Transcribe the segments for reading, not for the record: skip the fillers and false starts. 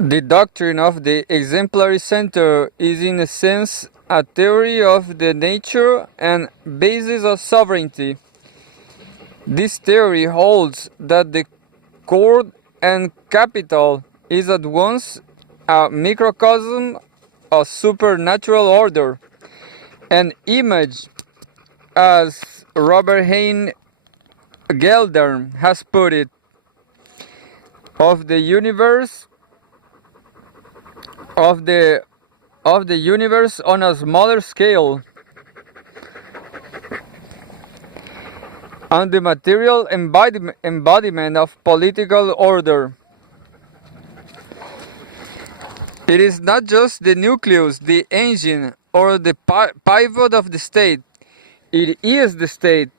The doctrine of the exemplary center is in a sense a theory of the nature and basis of sovereignty. This theory holds that the court and capital is at once a microcosm of supernatural order, an image, as Robert Hayne Geldern has put it, of the universe on a smaller scale, and the material embodiment of political order. It is not just the nucleus, the engine, or the pivot of the state. It is the state.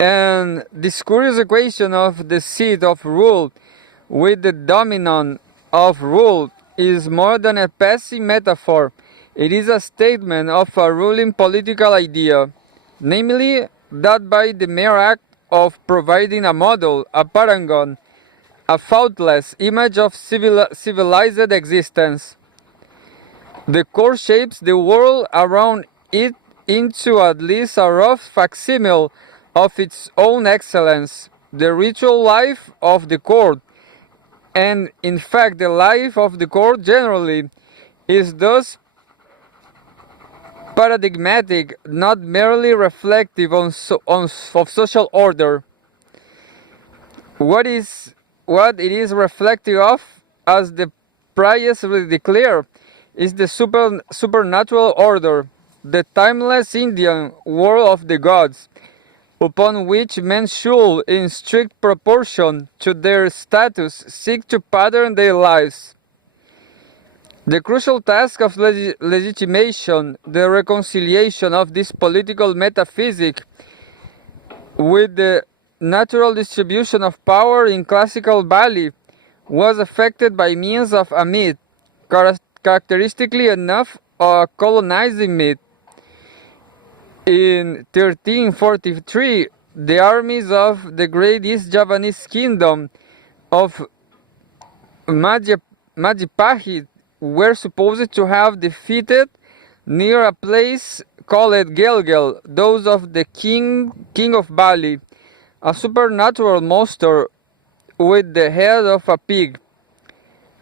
And this curious equation of the seat of rule with the dominion of rule is more than a passing metaphor. It is a statement of a ruling political idea, namely that by the mere act of providing a model, a paragon, a faultless image of civilized existence, the court shapes the world around it into at least a rough facsimile of its own excellence. The ritual life of the court, and in fact the life of the court generally, is thus paradigmatic, not merely reflective of social order. What it is reflective of, as the previously declared, is the supernatural order, the timeless Indian world of the gods, upon which men should, in strict proportion to their status, seek to pattern their lives. The crucial task of legitimation, the reconciliation of this political metaphysic with the natural distribution of power in classical Bali, was effected by means of a myth, characteristically enough a colonizing myth. In 1343, the armies of the great East Javanese kingdom of Majapahit were supposed to have defeated near a place called Gelgel those of the king of Bali, a supernatural monster with the head of a pig,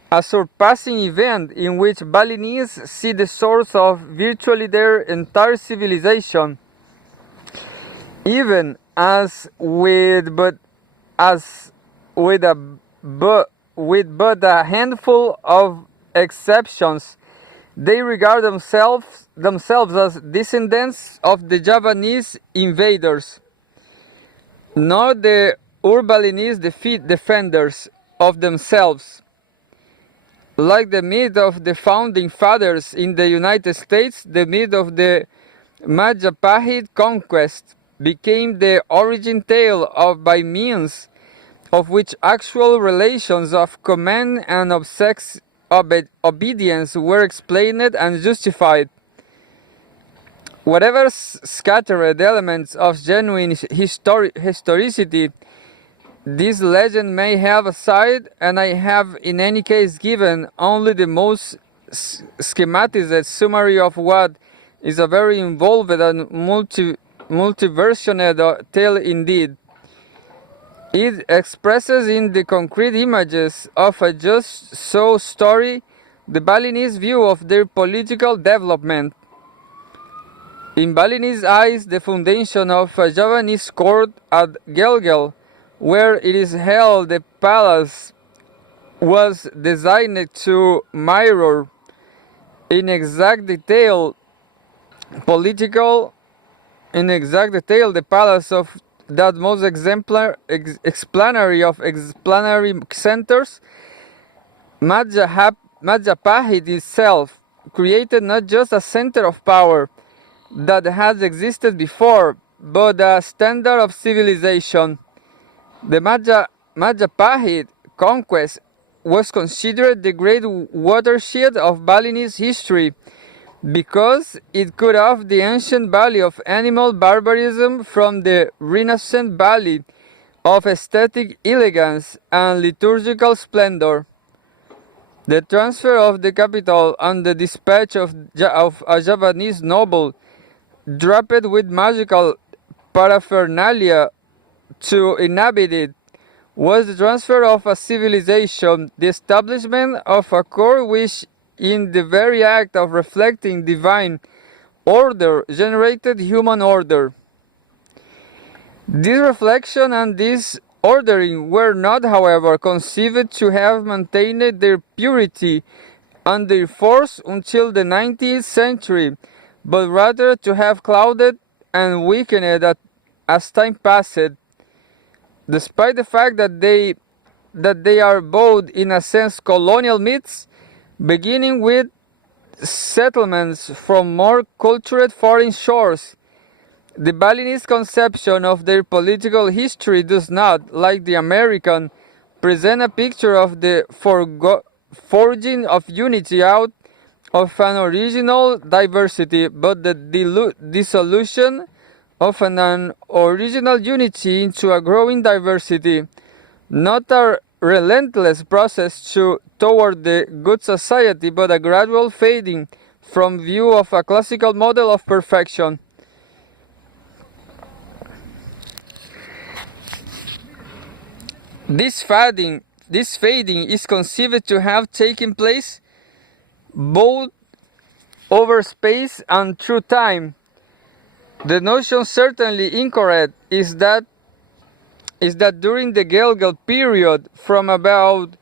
a surpassing event in which Balinese see the source of virtually their entire civilization, even as with but a handful of exceptions, they regard themselves as descendants of the Javanese invaders, not the Ur-Balinese defenders of themselves. Like the myth of the founding fathers in the United States, the myth of the Majapahit conquest became the origin tale by means of which actual relations of command and obedience were explained and justified. Whatever scattered elements of genuine historicity this legend may have aside, and I have in any case given only the most schematized summary of what is a very involved and multiversional tale indeed. It expresses in the concrete images of a just so story the Balinese view of their political development. In Balinese eyes, the foundation of a Javanese court at Gelgel, where it is held, the palace, was designed to mirror in exact detail the palace of that most explanatory of explanatory centers, Majapahit itself, created not just a center of power that has existed before, but a standard of civilization. The Majapahit conquest was considered the great watershed of Balinese history, because it cut off the ancient valley of animal barbarism from the Renaissance valley of aesthetic elegance and liturgical splendor. The transfer of the capital and the dispatch of a Javanese noble draped with magical paraphernalia to inhabit it was the transfer of a civilization, the establishment of a core which, in the very act of reflecting divine order, generated human order. This reflection and this ordering were not, however, conceived to have maintained their purity and their force until the 19th century, but rather to have clouded and weakened as time passed. Despite the fact that they are both in a sense colonial myths, beginning with settlements from more cultured foreign shores, the Balinese conception of their political history does not, like the American, present a picture of the forging of unity out of an original diversity, but the dissolution of an original unity into a growing diversity, not a relentless process toward the good society, but a gradual fading from view of a classical model of perfection. This fading is conceived to have taken place both over space and through time. The notion, certainly incorrect, is that during the Gelgel period, from about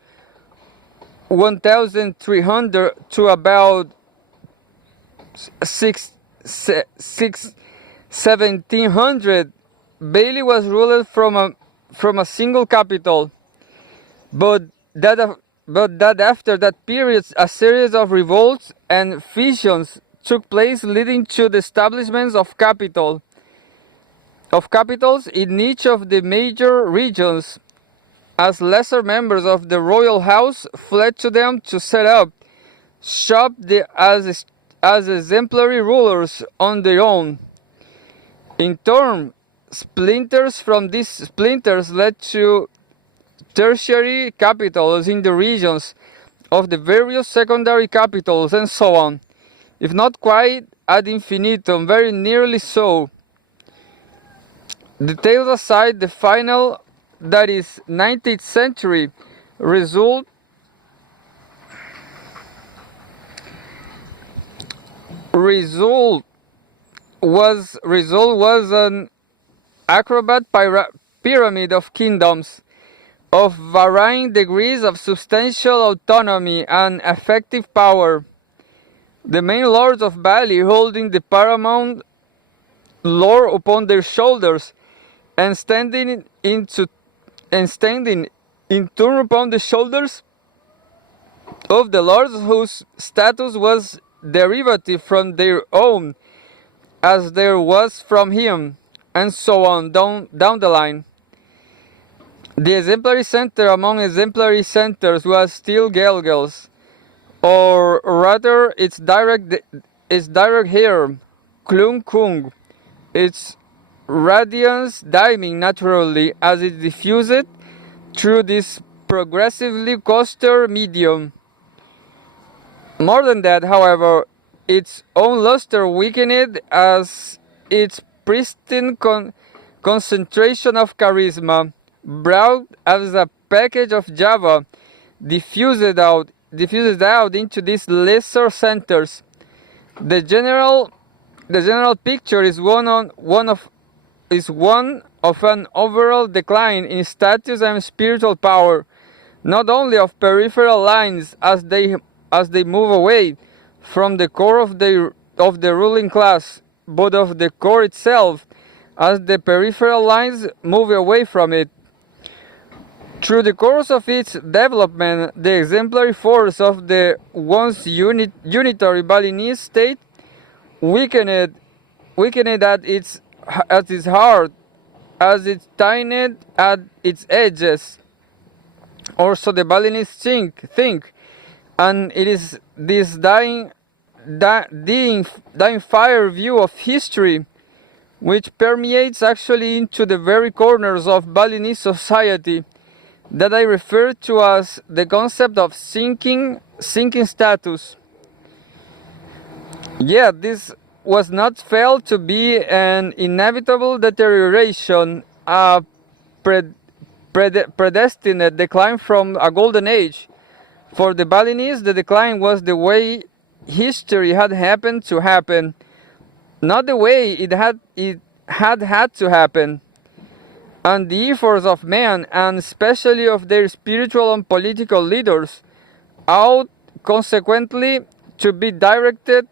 1300 to about 1700, Bali was ruled from a single capital, but that after that period a series of revolts and fissions took place, leading to the establishments of capitals in each of the major regions, as lesser members of the royal house fled to them to set up shop as exemplary rulers on their own. In turn, splinters from these splinters led to tertiary capitals in the regions of the various secondary capitals, and so on. If not quite ad infinitum, very nearly so. Details aside, the final, that is 19th century, result was an acrobat pyramid of kingdoms of varying degrees of substantial autonomy and effective power. The main lords of Bali holding the paramount lore upon their shoulders, and standing in turn upon the shoulders of the lords whose status was derivative from their own, as there was from him, and so on down the line. The exemplary center among exemplary centers was still Gelgels, or rather its direct heir, Klung Kung, its radiance dimming naturally as it diffused through this progressively coaster medium. More than that, however, its own luster weakened as its pristine concentration of charisma, brought as a package of Java, diffused out into these lesser centers. The general picture is one of an overall decline in status and spiritual power, not only of peripheral lines as they move away from the core of the ruling class, but of the core itself as the peripheral lines move away from it. Through the course of its development, the exemplary force of the once unitary Balinese state weakened at its heart, as it tightened at its edges. Also, the Balinese think, and it is this dying fire view of history which permeates actually into the very corners of Balinese society, that I refer to as the concept of sinking sinking status. Yet this was not felt to be an inevitable deterioration, a predestined decline from a golden age. For the Balinese, the decline was the way history had happened to happen, not the way it had to happen. And the efforts of men, and especially of their spiritual and political leaders, ought consequently to be directed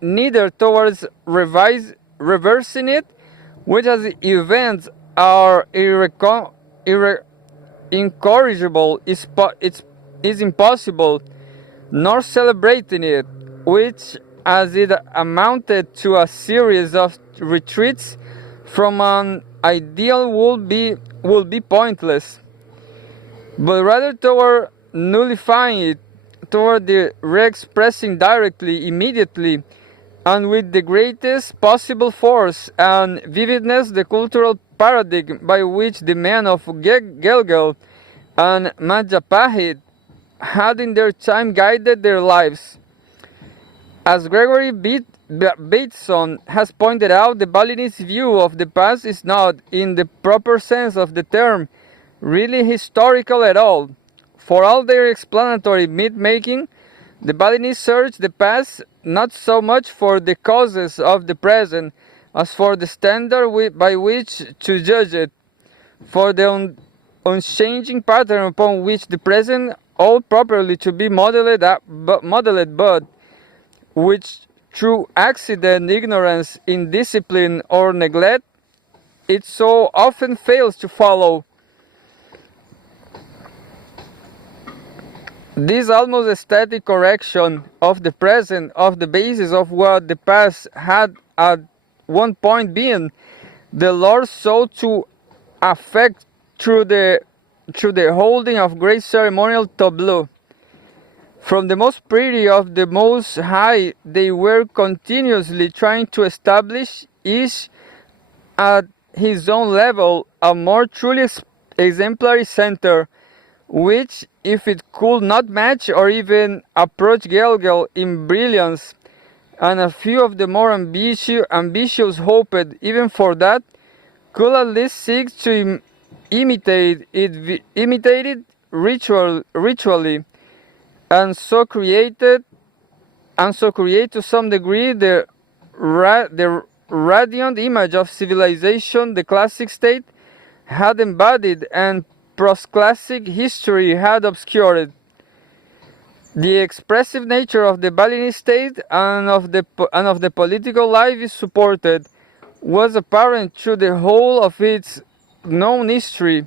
neither towards reversing it, which as events are incorrigible, is impossible, nor celebrating it, which as it amounted to a series of retreats from an ideal would be pointless, but rather toward nullifying it, toward the re-expressing directly, immediately, and with the greatest possible force and vividness the cultural paradigm by which the men of Gelgel and Majapahit had in their time guided their lives. As Gregory Bateson has pointed out, the Balinese view of the past is not, in the proper sense of the term, really historical at all. For all their explanatory myth-making, the Balinese search the past not so much for the causes of the present as for the standard by which to judge it, for the unchanging pattern upon which the present ought properly to be modeled, but which through accident, ignorance, indiscipline, or neglect, it so often fails to follow. This almost aesthetic correction of the present, of the basis of what the past had at one point been, the Lord sought to affect through the holding of great ceremonial tableaux. From the most pretty of the most high, they were continuously trying to establish, each at his own level, a more truly exemplary center, which, if it could not match or even approach Gelgel in brilliance, and a few of the more ambitious hoped even for that, could at least seek to imitate it ritually, and so create to some degree the radiant image of civilization the classic state had embodied and post-classic history had obscured. The expressive nature of the Balinese state and of the political life it supported was apparent through the whole of its known history,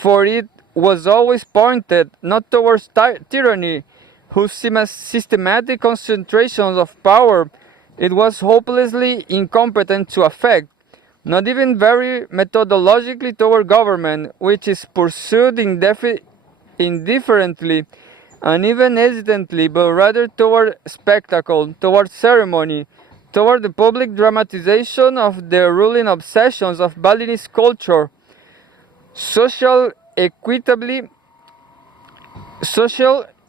for it was always pointed not towards tyranny, whose systematic concentrations of power it was hopelessly incompetent to affect, not even very methodologically toward government, which is pursued indifferently and even hesitantly, but rather toward spectacle, toward ceremony, toward the public dramatization of the ruling obsessions of Balinese culture, social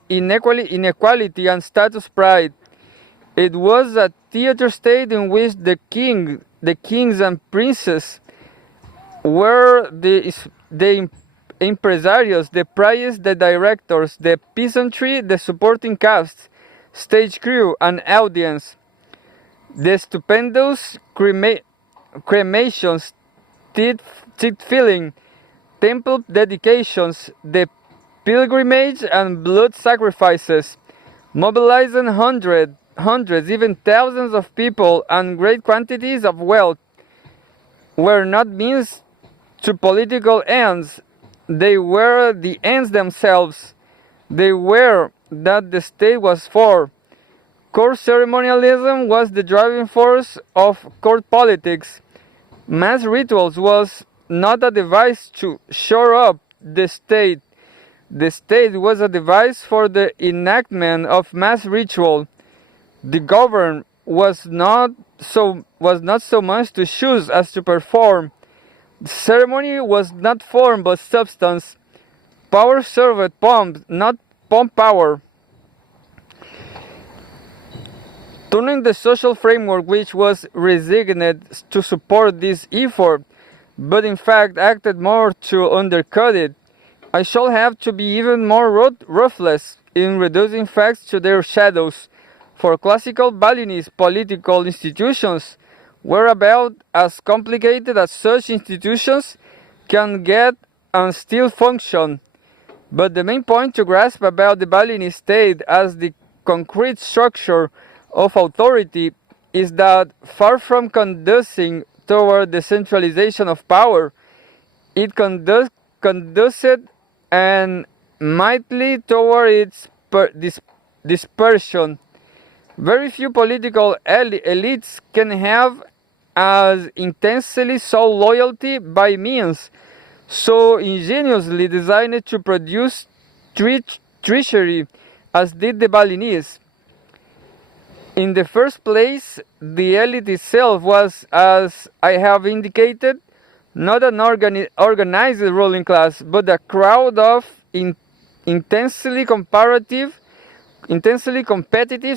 inequality and status pride. It was a theater state in which the kings and princes were the impresarios, the priest, the directors, the peasantry, the supporting cast, stage crew, and audience. The stupendous cremations, teeth-filling, temple dedications, the pilgrimage and blood sacrifices, mobilizing hundreds, even thousands of people and great quantities of wealth, were not means to political ends. They were the ends themselves. They were that the state was for. Court ceremonialism was the driving force of court politics. Mass rituals was not a device to shore up the state. The state was a device for the enactment of mass ritual. The governed was not so much to choose as to perform. The ceremony was not form but substance. Power served pump, not pump power. Turning the social framework which was resigned to support this effort, but in fact acted more to undercut it, I shall have to be even more ruthless in reducing facts to their shadows, for classical Balinese political institutions were about as complicated as such institutions can get and still function. But the main point to grasp about the Balinese state as the concrete structure of authority is that far from conducing toward the centralization of power, it conduced and mightily toward its dispersion. Very few political elites can have as intensely sought loyalty by means so ingeniously designed to produce treachery as did the Balinese. In the first place, the elite itself was, as I have indicated, not an organized ruling class, but a crowd of intensely competitive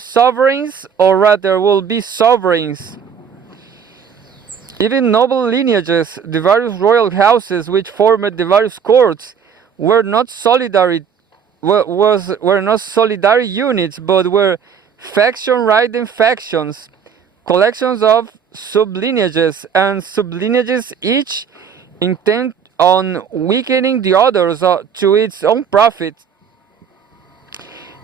sovereigns, or rather will be sovereigns. Even noble lineages, the various royal houses which formed the various courts, were not solidary units, but were faction-ridden factions, collections of sublineages, and sublineages each intent on weakening the others to its own profit.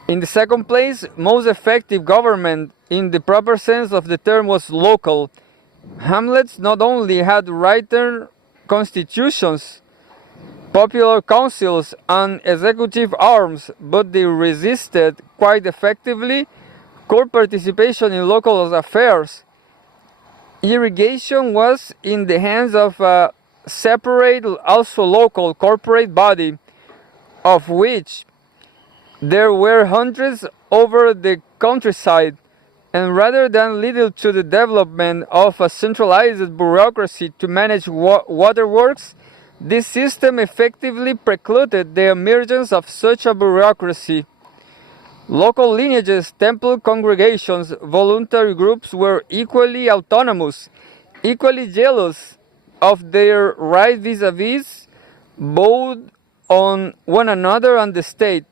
In the second place, most effective government in the proper sense of the term was local. Hamlets not only had written constitutions, popular councils, and executive arms, but they resisted quite effectively court participation in local affairs. Irrigation was in the hands of a separate, also local corporate body, of which there were hundreds over the countryside, and rather than lead to the development of a centralized bureaucracy to manage waterworks, this system effectively precluded the emergence of such a bureaucracy. Local lineages, temple congregations, voluntary groups were equally autonomous, equally jealous of their right vis-a-vis both on one another and the state.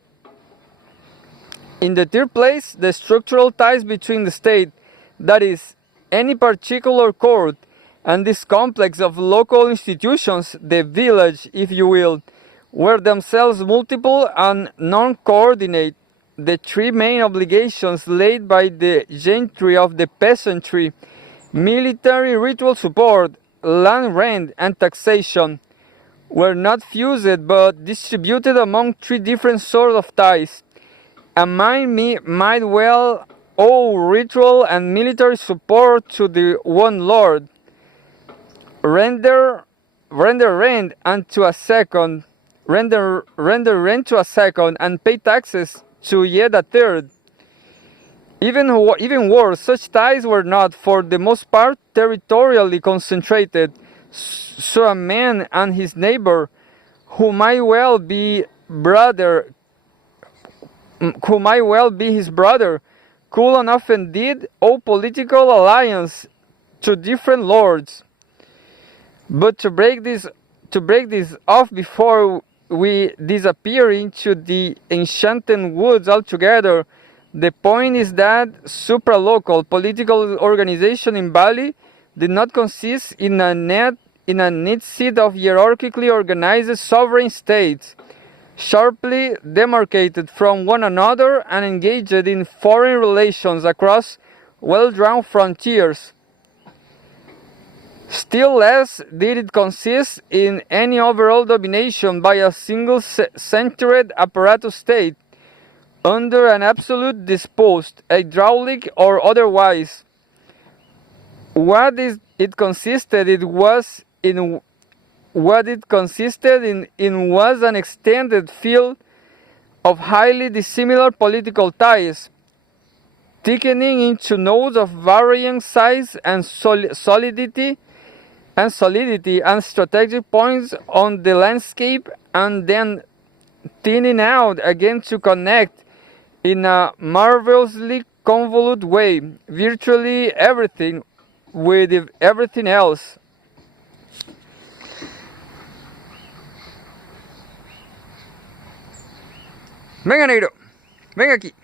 In the third place, the structural ties between the state, that is, any particular court, and this complex of local institutions, the village, if you will, were themselves multiple and non-coordinate. The three main obligations laid by the gentry of the peasantry, military ritual support, land rent, and taxation, were not fused but distributed among three different sorts of ties. A man might well owe ritual and military support to the one lord, render rent to a second, and pay taxes to yet a third. Even worse, such ties were not, for the most part, territorially concentrated, so a man and his neighbor, who might well be his brother, could and often did owe political alliance to different lords. But to break this off before we disappear into the enchanted woods altogether, the point is that supralocal political organization in Bali did not consist in a neat set of hierarchically organized sovereign states, sharply demarcated from one another and engaged in foreign relations across well-drawn frontiers. Still less did it consist in any overall domination by a single-centered apparatus state, under an absolute disposed, hydraulic or otherwise. What it consisted was an extended field of highly dissimilar political ties, thickening into nodes of varying size and solidity and strategic points on the landscape, and then thinning out again to connect in a marvelously convoluted way virtually everything with everything else. Venga, negro, venga aquí.